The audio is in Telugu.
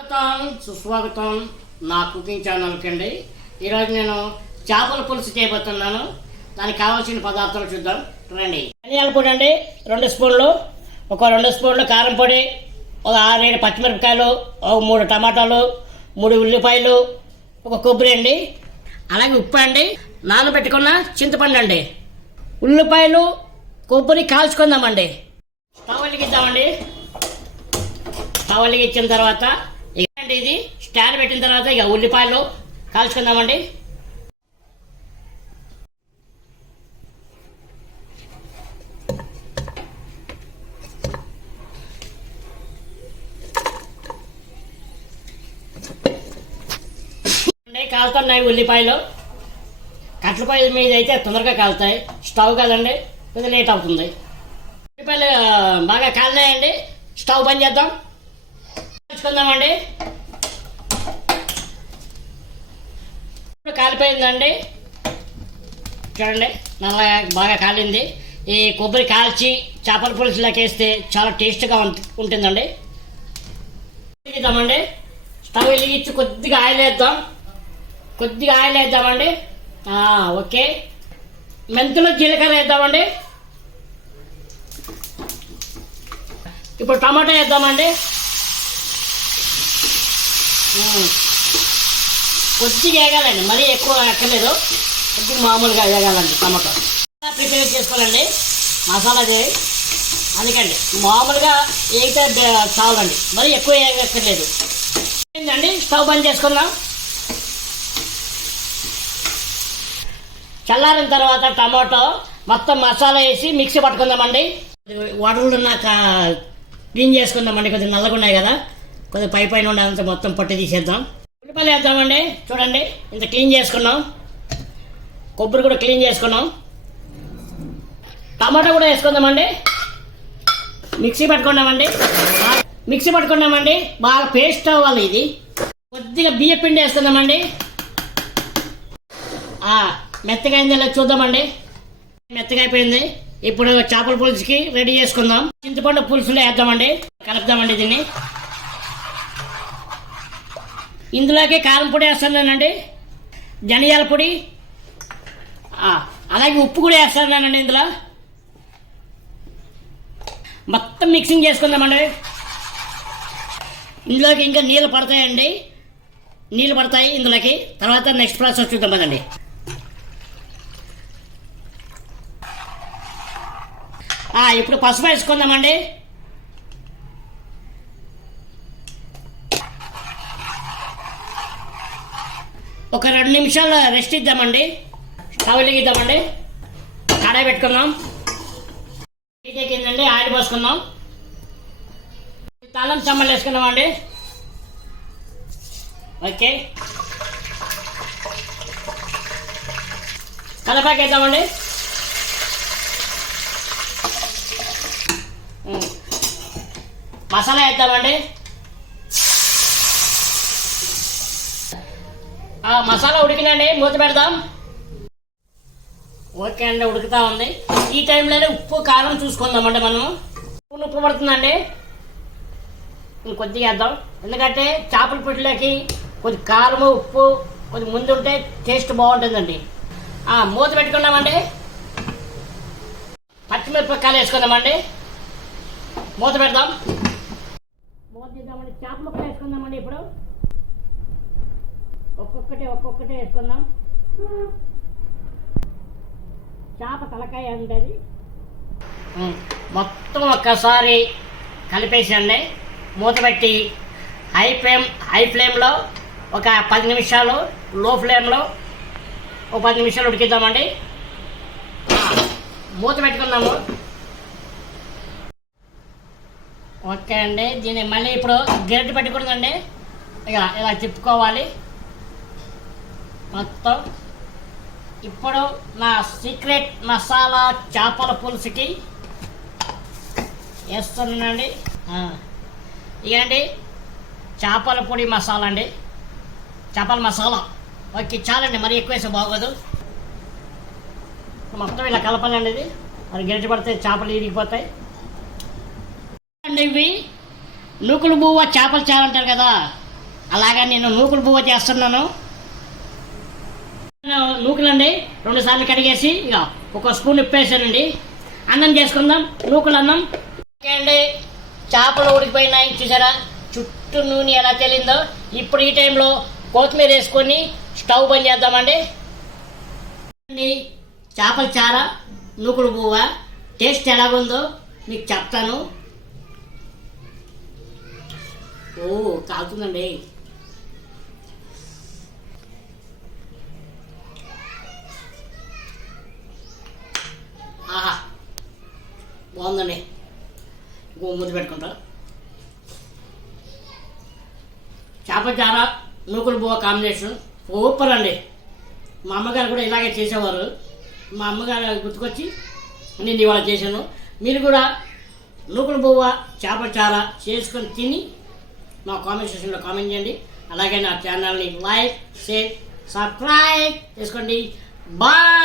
స్వాగతం సుస్వాగతం నా కుకింగ్ ఛానల్కి అండి. ఈరోజు నేను చేపల పులుసు చేయబోతున్నాను. దానికి కావాల్సిన పదార్థాలు చూద్దాం రండి. ధనియాల పొడి అండి 2 స్పూన్లు, ఒక 2 స్పూన్లు కారం పొడి, ఒక 6-7 పచ్చిమిరపకాయలు, ఒక 3 టమాటాలు, 3 ఉల్లిపాయలు, ఒక కొబ్బరి అండి, అలాగే ఉప్పు అండి, నానబెట్టుకున్న చింతపండు అండి. ఉల్లిపాయలు కొబ్బరి కాల్చుకుందామండి. స్టవ్ వెలిగిద్దామండి. స్టవ్ వెలిగించిన తర్వాత ఇది స్టాండ్ పెట్టిన తర్వాత ఇక ఉల్లిపాయలు కాల్చుకుందామండి. కాలుతున్నాయి ఉల్లిపాయలు. కట్ల పొయ్యి మీద అయితే తొందరగా కాలుతాయి, స్టవ్ కదండి కొద్దిగా లేట్ అవుతుంది. ఉల్లిపాయలు బాగా కాలినాయండి. స్టవ్ బంద్ చేద్దాం, కాల్చుకుందామండి. కాలిపోయిందండి, చూడండి నల్లగా బాగా కాలింది. ఈ కొబ్బరి కాల్చి చేపల పులుసులోకి వేస్తే చాలా టేస్ట్గా ఉంటుందండి. వెలిగిద్దామండి. స్టవ్ వెలిగించి కొద్దిగా ఆయిల్ వేద్దామండి. ఓకే, మెంతులు జీలకర్ర వేద్దామండి. ఇప్పుడు టమాటా వేద్దామండి. కొద్దిగా వేగాలండి, మరీ ఎక్కువ ఎక్కలేదు, కొద్దిగా మామూలుగా వేగాలండి. టమాటా ప్రిపేర్ చేసుకోవాలండి మసాలా చేయి, అందుకండి మామూలుగా వేగితే చాలండి, మరీ ఎక్కువ వేగక్కర్లేదు. ఏంటండి స్టవ్ బంద్ చేసుకుందాం. చల్లారిన తర్వాత టమాటో మొత్తం మసాలా వేసి మిక్సీ పట్టుకుందామండి. వడలు నాకు క్లీన్ చేసుకుందామండి. కొద్దిగా నల్లగా ఉన్నాయి కదా, కొద్దిగా పైన ఉండాలంత మొత్తం పట్టి తీసేద్దాం. ఉల్లిపాయలు వేద్దామండి. చూడండి ఇంత క్లీన్ చేసుకున్నాం. కొబ్బరి కూడా క్లీన్ చేసుకున్నాం. టమాటా కూడా వేసుకుందామండి. మిక్సీ పట్టుకున్నామండి. బాగా పేస్ట్ అవ్వాలి ఇది. కొద్దిగా బియ్య పిండి వేసుకుందామండి. మెత్తగా అయింది ఇలా చూద్దామండి. మెత్తగా అయిపోయింది. ఇప్పుడు చేపల పులుసుకి రెడీ చేసుకుందాం. చింతపండు పులుసులో వేద్దామండి, కలుపుదామండి దీన్ని. ఇందులోకి కారం పొడి వేస్తున్నానండి, ధనియాల పొడి, అలాగే ఉప్పు కూడా వేస్తున్నానండి. ఇందులో మొత్తం మిక్సింగ్ చేసుకుందామండి. ఇందులోకి ఇంకా నీళ్ళు పడతాయి ఇందులోకి. తర్వాత నెక్స్ట్ ప్రాసెస్ చూద్దాం కదండి. ఇప్పుడు పసుపు వేసుకుందామండి. ఒక 2 నిమిషాలు రెస్ట్ ఇద్దామండి. స్టవ్ వెలిగిద్దామండి. కడాయి పెట్టుకుందాం. కిందండి ఆయిల్ పోసుకుందాం. తాళం చెమ్మలు వేసుకుందామండి. ఓకే, కలపాకు వేద్దామండి. మసాలా వేద్దామండి. మసాలా ఉడికినండి, మూత పెడదాం. ఓకే అండి, ఉడుకుతా ఉంది. ఈ టైంలోనే ఉప్పు కారం చూసుకుందామండి. మనం ఉప్పు పడుతుందండి, ఇంకొద్దిగా వేద్దాం. ఎందుకంటే చేపల పుట్టులోకి కొద్ది కారము ఉప్పు కొద్ది ముందు ఉంటే టేస్ట్ బాగుంటుందండి. మూత పెట్టుకున్నామండి. పచ్చిమిరపకాయలు వేసుకుందామండి. మూత పెడదాం. మూత తీద్దామండి. చేప ముక్కలు వేసుకుందామండి. ఇప్పుడు ఒక్కొక్కటి వేసుకుందాం. చేప తలకాయ ఉంటుంది, మొత్తం ఒక్కసారి కలిపేసండి. మూత పెట్టి హై ఫ్లేమ్లో ఒక 10 నిమిషాలు, లో ఫ్లేమ్లో ఒక 10 నిమిషాలు ఉడికిద్దామండి. మూత పెట్టుకుందాము. ఓకే అండి, దీన్ని మళ్ళీ ఇప్పుడు గరిటె పెట్టుకుందండి. ఇలా తిప్పుకోవాలి మొత్తం. ఇప్పుడు నా సీక్రెట్ మసాలా చేపల పులుసుకి వేస్తున్నానండి. ఇదండి చేపల పొడి మసాలా అండి, చేపల మసాలా. ఓకే, చాలండి, మరి ఎక్కువ వేస్తే బాగోదు. మొత్తం ఇలా కలపాలండి. ఇది అది గరిటె పడితే చేపలు ఇరిగిపోతాయి. అండి ఇవి నూకులు బువ్వ చేపల చారు అంటారు కదా, అలాగా నేను నూకులు పువ్వు చేస్తున్నాను. నూకులండి 2 సార్లు కడిగేసి ఇక ఒక స్పూన్ ఉప్పేసానండి. అన్నం చేసుకుందాం, నూకులు అన్నం. ఓకే అండి, చేపలు ఉడికిపోయినాయి చూసారా, చుట్టూ నూనె ఎలా తేలిందో. ఇప్పుడు ఈ టైంలో కొత్తిమీర వేసుకొని స్టవ్ బంద్ చేద్దామండి. చేపల చార, నూకుడు పువ్వ టేస్ట్ ఎలాగుందో మీకు చెప్తాను. ఓ కాలుతుందండి. ఆహా బాగుందండి. ఇంకో ముద్దు పెట్టుకుంటా. చేపల చార, నూకుడు పువ్వ కాంబినేషన్ సూపర్ అండి. మా అమ్మగారు కూడా ఇలాగే చేసేవారు. మా అమ్మగారు గుర్తుకొచ్చి నేను ఇవాళ చేశాను. మీరు కూడా నూకుడు పువ్వ చేపల చార చేసుకొని తిని నా కామెంట్ సెక్షన్లో కామెంట్ చేయండి. అలాగే నా ఛానల్ని లైక్, షేర్, సబ్స్క్రైబ్ చేసుకోండి. బాయ్.